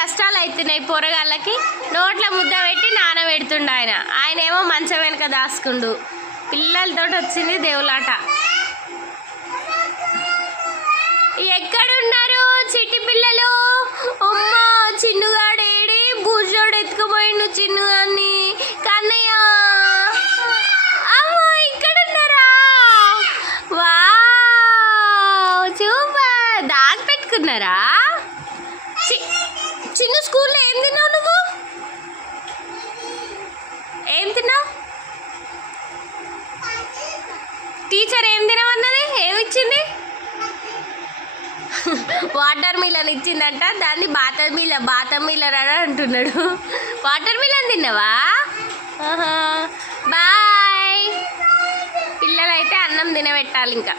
కష్టాలు అవుతున్నాయి పొరగాళ్ళకి. నోట్ల ముద్ద పెట్టి నానబెడుతుండు ఆయన ఏమో మంచం వెనక దాసుకుండు. పిల్లలతో వచ్చింది దేవులాట. ఎక్కడున్నారు చిట్టి పిల్లలు? అమ్మ చిన్నుగాడేడి బూజోడు ఎత్తుకుపోయిండు చిన్నుగాన్ని. కన్నయ్య అమ్మ ఇక్కడున్నారా? వా సూపర్. దాచి పెట్టుకున్నారా? చిన్న స్కూల్లో ఏం తిన్నావు నువ్వు? ఏం తిన్నావు? టీచర్ ఏం తినమన్నది? ఏమిచ్చింది? Water melon ఇచ్చిందంట. దాన్ని బాతం మిలన్ అని అంటున్నాడు. వాటర్ మిలన్ తిన్నావా? బాయ్. పిల్లలైతే అన్నం తినబెట్టాలి ఇంకా.